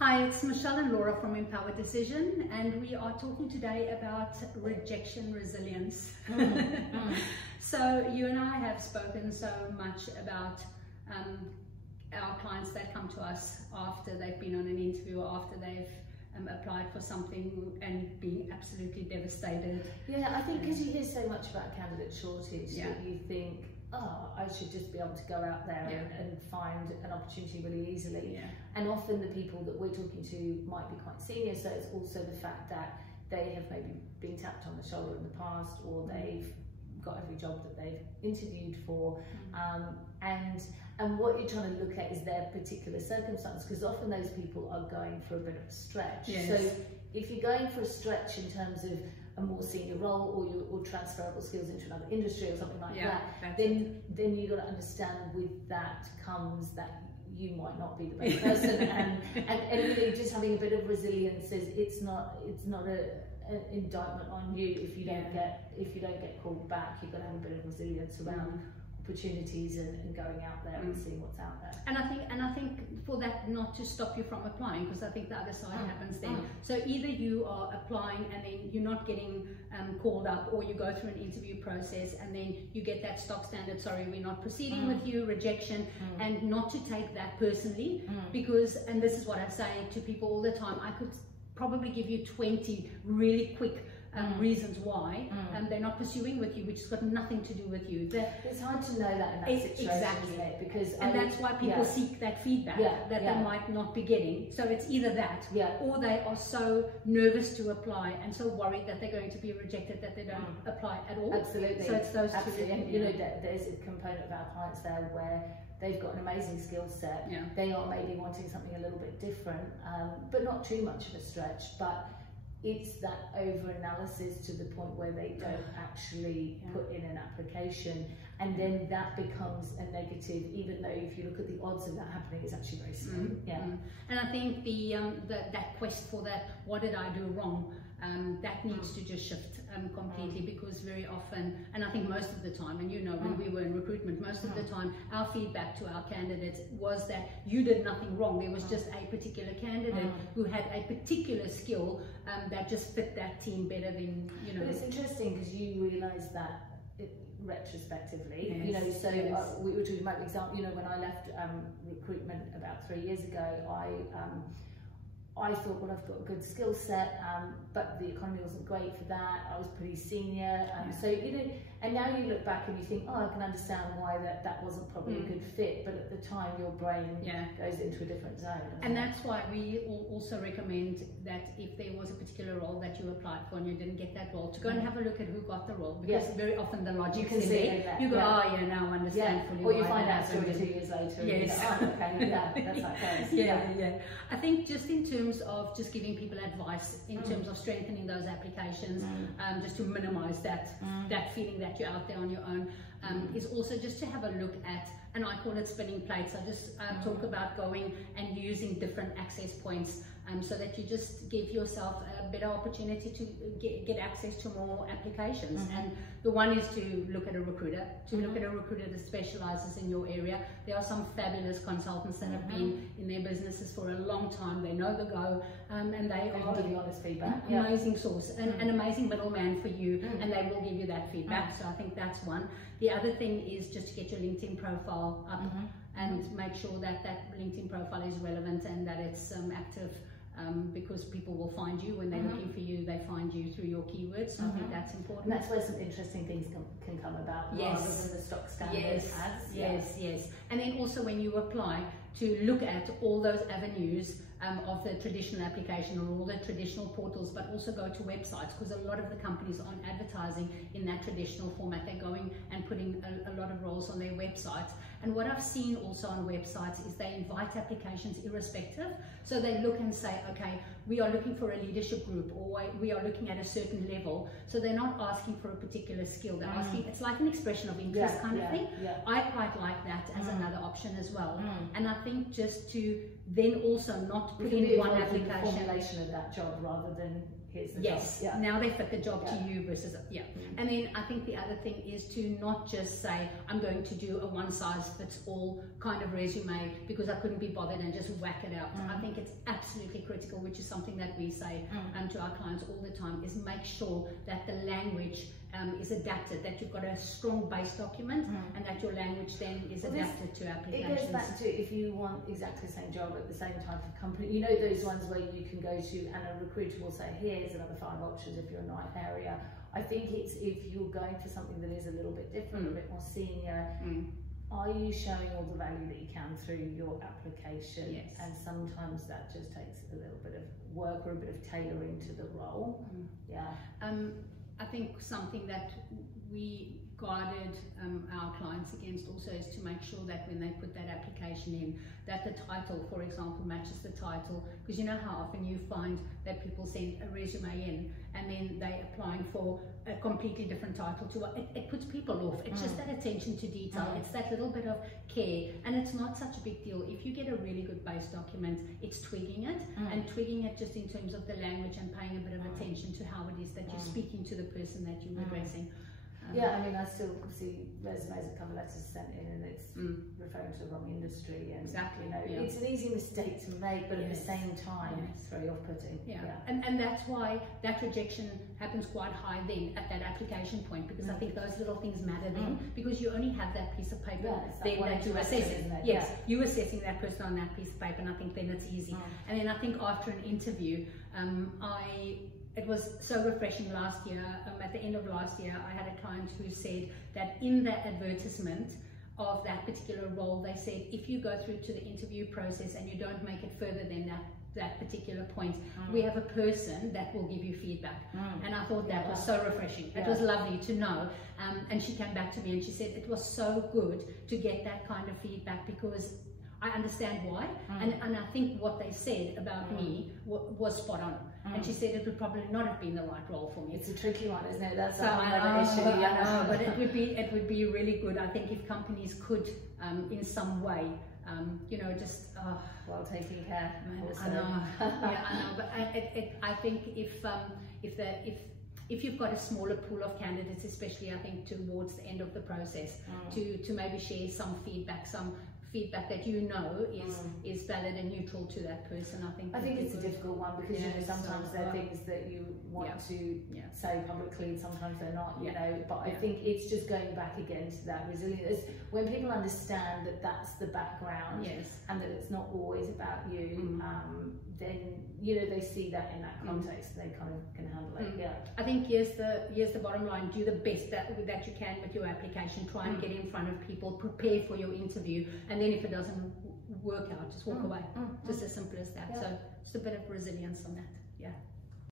Hi, it's Michelle and Laura from Empowered Decision, and we are talking today about rejection resilience. So you and I have spoken so much about our clients that come to us after they've been on an interview or after they've applied for something and being absolutely devastated. Yeah, I think because you hear so much about candidate shortage that you think, oh, I should just be able to go out there and find an opportunity really easily. And often the people that we're talking to might be quite senior, so it's also the fact that they have maybe been tapped on the shoulder in the past, or they've got every job that they've interviewed for, and what you're trying to look at is their particular circumstance, because often those people are going for a bit of a stretch. So if you're going for a stretch in terms of a more senior role or transferable skills into another industry or something like that, then you've got to understand with that comes that you might not be the best person, and really just having a bit of resilience is it's not an indictment on you if you don't get called back. You've got to have a bit of resilience around opportunities and going out there and seeing what's out there. And I think for that not to stop you from applying, because I think the other side happens then. So either you are applying and then you're not getting called up, or you go through an interview process and then you get that stock standard, sorry, we're not proceeding with you, rejection, and not to take that personally, because, and this is what I say to people all the time, I could probably give you 20 really quick reasons why they're not pursuing with you, which has got nothing to do with you. It's hard to know that in that situation, exactly. isn't it? Because that's why people seek that feedback that they might not be getting. So it's either that, or they are so nervous to apply and so worried that they're going to be rejected that they don't apply at all. Absolutely. So it's those two. And you know, there's a component of our clients there where they've got an amazing skill set. They are maybe wanting something a little bit different, but not too much of a stretch. But it's that over-analysis to the point where they don't actually put in an application, and then that becomes a negative, even though if you look at the odds of that happening, it's actually very slim. And I think that quest for that, what did I do wrong, that needs to just shift completely, because very often, and I think most of the time, and you know, when we were in recruitment, most of the time our feedback to our candidates was that you did nothing wrong. There was just a particular candidate who had a particular skill that just fit that team better than, you know. But it's interesting because you realise that retrospectively, you know, so we were talking about the example, you know, when I left recruitment about 3 years ago, I thought, well, I've got a good skill set, but the economy wasn't great for that. I was pretty senior, so you know. And now you look back and you think, oh, I can understand why that wasn't probably a good fit. But at the time, your brain goes into a different zone. And that's why we also recommend that if there was a particular role that you applied for and you didn't get that role, to go and have a look at who got the role, because very often the logic is there. You go, oh yeah, now I understand fully. Or you find out 2 years later. And you go, oh, okay, that's how it goes. I think just in terms of just giving people advice in terms of strengthening those applications, just to minimize that feeling that you're out there on your own, is also just to have a look at, and I call it spinning plates. I just talk about going and using different access points, so that you just give yourself a better opportunity to get access to more applications. And the one is to look at a recruiter, that specializes in your area. There are some fabulous consultants that have been in their businesses for a long time. They know the go, and they are give you honest feedback. Amazing source, an amazing middleman for you, and they will give you that feedback. So I think that's one. The other thing is just to get your LinkedIn profile up and make sure that that LinkedIn profile is relevant and that it's active. Because people will find you when they're looking for you, they find you through your keywords. So I think that's important. And that's where some interesting things can come about, rather than the stock standard ads. Yes. And then also when you apply, to look at all those avenues of the traditional application or all the traditional portals, but also go to websites, because a lot of the companies aren't advertising in that traditional format. They're going and putting a lot of roles on their websites. And what I've seen also on websites is they invite applications irrespective. So they look and say, okay, we are looking for a leadership group, or we are looking at a certain level. So they're not asking for a particular skill. They're asking, it's like an expression of interest kind of thing. I quite like that as another option as well. And I think just to then also not put in one application. Formulation of that job rather than here's the yes, job. now they fit the job to you versus, And then I think the other thing is to not just say, I'm going to do a one-size-fits-all kind of resume because I couldn't be bothered and just whack it out. I think it's absolutely critical, which is something that we say to our clients all the time, is make sure that the language is adapted, that you've got a strong base document and that your language then is adapted to applications. It goes back to, if you want exactly the same job at the same type of company, you know those ones where you can go to and a recruiter will say, here's another 5 options if you're in the right area. I think it's, if you're going for something that is a little bit different, a bit more senior, are you showing all the value that you can through your application? Yes. And sometimes that just takes a little bit of work or a bit of tailoring to the role. I think something that we guided our clients against also is to make sure that when they put that application in, that the title, for example, matches the title, because you know how often you find that people send a resume in and then they're applying for a completely different title to what it puts people off. It's just that attention to detail, it's that little bit of care, and it's not such a big deal. If you get a really good base document, it's twigging it, and twigging it just in terms of the language and paying a bit of attention to how it is that you're speaking to the person that you're addressing. Yeah, I mean, I still see resumes and cover letters sent in and it's referring to the wrong industry, and exactly, you know, it's an easy mistake to make, but at the same time, it's very off-putting. And that's why that rejection happens quite high then at that application point, because I think those little things matter then, because you only have that piece of paper then that you're assessing. Yes, you're assessing that person on that piece of paper, and I think then it's easy. And then I think after an interview, it was so refreshing last year. At the end of last year, I had a client who said that in the advertisement of that particular role, they said, if you go through to the interview process and you don't make it further than that particular point, we have a person that will give you feedback. And I thought that was so refreshing. It was lovely to know. And she came back to me and she said it was so good to get that kind of feedback, because I understand why, and I think what they said about me was spot on. And she said it would probably not have been the right role for me. It's a tricky one, isn't it? That's another issue. I know, but it would be really good. I think if companies could, in some way, you know, just well taking care. I know, I know. But I think if you've got a smaller pool of candidates, especially I think towards the end of the process, to maybe share some feedback that you know is valid and neutral to that person. I think it's a difficult one, because you know, sometimes there are things that you want to say publicly and sometimes they're not, you know, but I think it's just going back again to that resilience. When people understand that that's the background and that it's not always about you, then you know, they see that in that context and they kind of can handle it. I think here's the bottom line: do the best that you can with your application. Try and get in front of people, prepare for your interview, and then if it doesn't work out, just walk away. Just as simple as that. So just a bit of resilience on that.